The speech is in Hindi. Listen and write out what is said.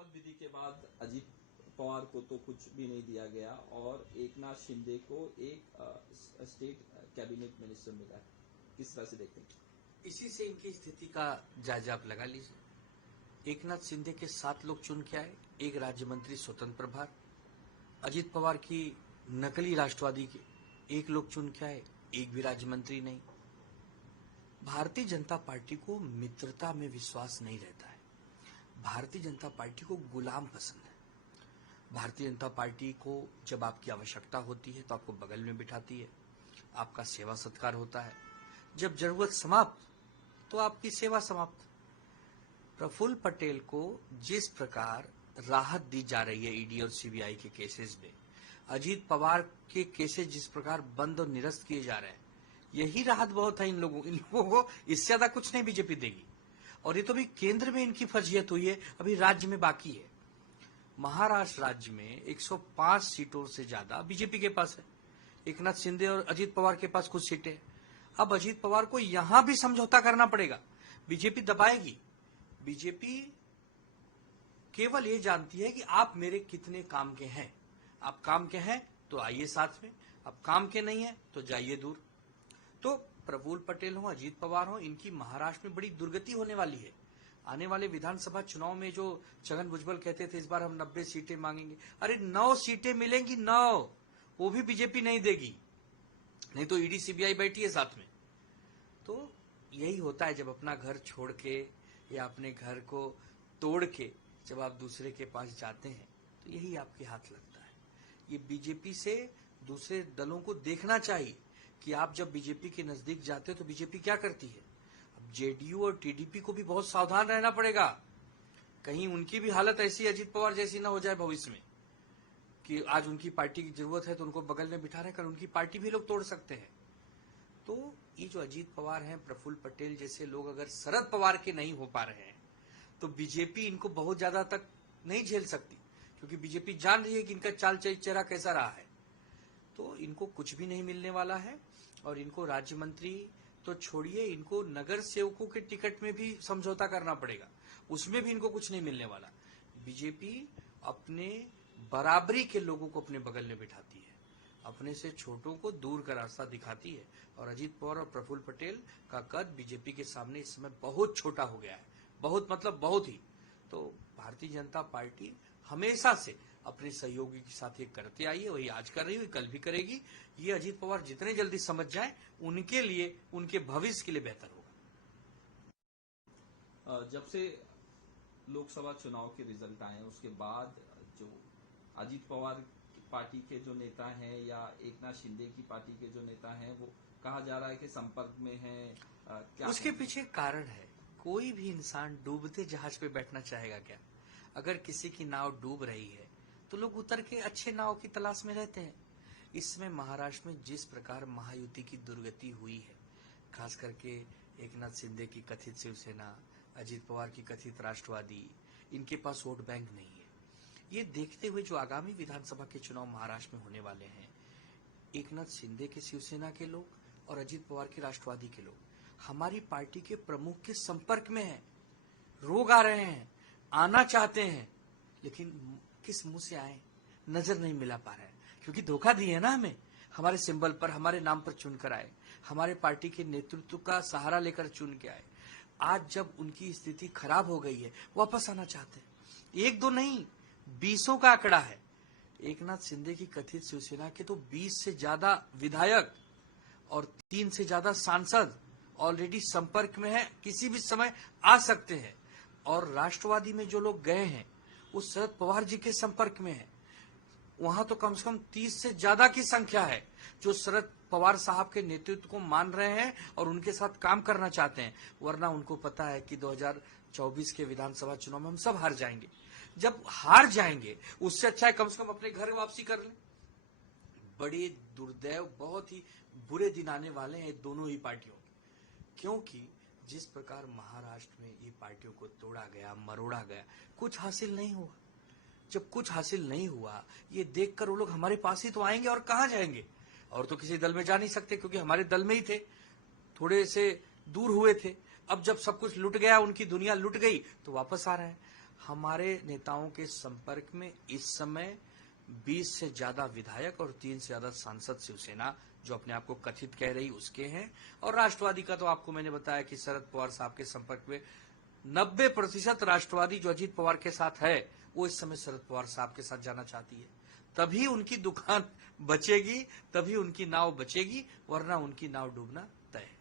शपथ विधि के बाद अजीत पवार को तो कुछ भी नहीं दिया गया और एकनाथ शिंदे को एक स्टेट कैबिनेट मिनिस्टर मिला है। किस तरह से देखते हैं? इसी से इनकी स्थिति का जायजा आप लगा लीजिए। एकनाथ शिंदे के 7 लोग चुन के आए, एक राज्य मंत्री स्वतंत्र प्रभार। अजीत पवार की नकली राष्ट्रवादी के 1 लोग चुन के आए, एक भी राज्य मंत्री नहीं। भारतीय जनता पार्टी को मित्रता में विश्वास नहीं रहता है। भारतीय जनता पार्टी को गुलाम पसंद है। भारतीय जनता पार्टी को जब आपकी आवश्यकता होती है तो आपको बगल में बिठाती है, आपका सेवा सत्कार होता है। जब जरूरत समाप्त तो आपकी सेवा समाप्त। प्रफुल्ल पटेल को जिस प्रकार राहत दी जा रही है ईडी और सीबीआई के केसेस में, अजीत पवार के केसेस जिस प्रकार बंद और निरस्त किए जा रहे हैं, यही राहत बहुत है इन लोगों को। इससे ज्यादा कुछ नहीं बीजेपी देगी। और ये तो भी केंद्र में इनकी फर्जियत हुई है, अभी राज्य में बाकी है। महाराष्ट्र राज्य में 105 सीटों से ज्यादा बीजेपी के पास है। एकनाथ शिंदे और अजीत पवार के पास कुछ सीटें। अब अजीत पवार को यहां भी समझौता करना पड़ेगा। बीजेपी दबाएगी। बीजेपी केवल ये जानती है कि आप मेरे कितने काम के हैं। आप काम के हैं तो आइए साथ में, आप काम के नहीं है तो जाइए दूर। तो प्रफुल्ल पटेल हो, अजीत पवार हो, इनकी महाराष्ट्र में बड़ी दुर्गति होने वाली है। आने वाले विधानसभा चुनाव में जो छगन भुजबल कहते थे इस बार हम 90 सीटें मांगेंगे, अरे 9 सीटें मिलेंगी, 9 वो भी बीजेपी नहीं देगी। नहीं तो ईडी सीबीआई बैठी है साथ में। तो यही होता है जब अपना घर छोड़ के या अपने घर को तोड़ के जब आप दूसरे के पास जाते हैं तो यही आपके हाथ लगता है। ये बीजेपी से दूसरे दलों को देखना चाहिए कि आप जब बीजेपी के नजदीक जाते हो तो बीजेपी क्या करती है। अब जेडीयू और टीडीपी को भी बहुत सावधान रहना पड़ेगा। कहीं उनकी भी हालत ऐसी अजीत पवार जैसी ना हो जाए भविष्य में कि आज उनकी पार्टी की जरूरत है तो उनको बगल में बिठा रहे, कल उनकी पार्टी भी लोग तोड़ सकते हैं। तो ये जो अजीत पवार हैं, प्रफुल्ल पटेल जैसे लोग अगर शरद पवार के नहीं हो पा रहे हैं तो बीजेपी इनको बहुत ज्यादा तक नहीं झेल सकती, क्योंकि बीजेपी जान रही है कि इनका चाल चेहरा कैसा रहा है। तो इनको कुछ भी नहीं मिलने वाला है और इनको राज्य मंत्री तो छोड़िए, इनको नगर सेवकों के टिकट में भी समझौता करना पड़ेगा, उसमें भी इनको कुछ नहीं मिलने वाला। बीजेपी अपने बराबरी के लोगों को अपने बगल में बिठाती है, अपने से छोटों को दूर का रास्ता दिखाती है। और अजीत पवार और प्रफुल्ल पटेल का कद बीजेपी के सामने इस समय बहुत छोटा हो गया है, बहुत मतलब बहुत ही। तो भारतीय जनता पार्टी हमेशा से अपने सहयोगी के साथ ये करते आई है, वही आज कर रही हुई, कल भी करेगी। ये अजीत पवार जितने जल्दी समझ जाएं उनके लिए, उनके भविष्य के लिए बेहतर होगा। जब से लोकसभा चुनाव के रिजल्ट आए उसके बाद जो अजीत पवार पार्टी के जो नेता हैं या एकनाथ शिंदे की पार्टी के जो नेता हैं वो कहा जा रहा है कि संपर्क में हैं, क्या उसके पीछे कारण है। कोई भी इंसान डूबते जहाज पे बैठना चाहेगा क्या? अगर किसी की नाव डूब रही है तो लोग उतर के अच्छे नाव की तलाश में रहते हैं। इस समय महाराष्ट्र में जिस प्रकार महायुति की दुर्गति हुई है, खास करके एकनाथ शिंदे की कथित शिवसेना, अजीत पवार की कथित राष्ट्रवादी, इनके पास वोट बैंक नहीं है। ये देखते हुए जो आगामी विधानसभा के चुनाव महाराष्ट्र में होने वाले हैं, एकनाथ शिंदे के शिवसेना के लोग और अजीत पवार के राष्ट्रवादी के लोग हमारी पार्टी के प्रमुख के संपर्क में हैं, रोग आ रहे हैं, आना चाहते हैं, लेकिन किस मुंह से आए, नजर नहीं मिला पा रहे हैं, क्योंकि धोखा दिए ना हमें। हमारे सिंबल पर, हमारे नाम पर चुनकर आए, हमारे पार्टी के नेतृत्व का सहारा लेकर चुन के आए। आज जब उनकी स्थिति खराब हो गई है, वापस आना चाहते हैं। 1-2 नहीं, 20 का आंकड़ा है। एकनाथ शिंदे की कथित शिवसेना के तो 20 से ज्यादा विधायक और 3 से ज्यादा सांसद ऑलरेडी संपर्क में है, किसी भी समय आ सकते हैं। और राष्ट्रवादी में जो लोग गए हैं वो शरद पवार जी के संपर्क में है। वहां तो कम से कम 30 से ज्यादा की संख्या है जो शरद पवार साहब के नेतृत्व को मान रहे हैं और उनके साथ काम करना चाहते हैं। वरना उनको पता है कि 2024 के विधानसभा चुनाव में हम सब हार जाएंगे। जब हार जाएंगे उससे अच्छा है कम से कम अपने घर वापसी कर लें। बड़े दुर्दैव, बहुत ही बुरे दिन आने वाले हैं दोनों ही पार्टियों के, क्योंकि जिस प्रकार महाराष्ट्र में ये पार्टियों को तोड़ा गया, मरोड़ा गया, कुछ हासिल नहीं हुआ। जब कुछ हासिल नहीं हुआ, ये देखकर वो लोग हमारे पास ही तो आएंगे और कहां जाएंगे। और तो किसी दल में जा नहीं सकते, क्योंकि हमारे दल में ही थे, थोड़े से दूर हुए थे। अब जब सब कुछ लुट गया, उनकी दुनिया लुट गई, तो वापस आ रहे हैं। हमारे नेताओं के संपर्क में इस समय 20 से ज्यादा विधायक और 3 से ज्यादा सांसद शिवसेना जो अपने आप को कथित कह रही उसके हैं, और राष्ट्रवादी का तो आपको मैंने बताया कि शरद पवार साहब के संपर्क में 90% राष्ट्रवादी जो अजीत पवार के साथ है वो इस समय शरद पवार साहब के साथ जाना चाहती है। तभी उनकी दुकान बचेगी, तभी उनकी नाव बचेगी, वरना उनकी नाव डूबना तय है।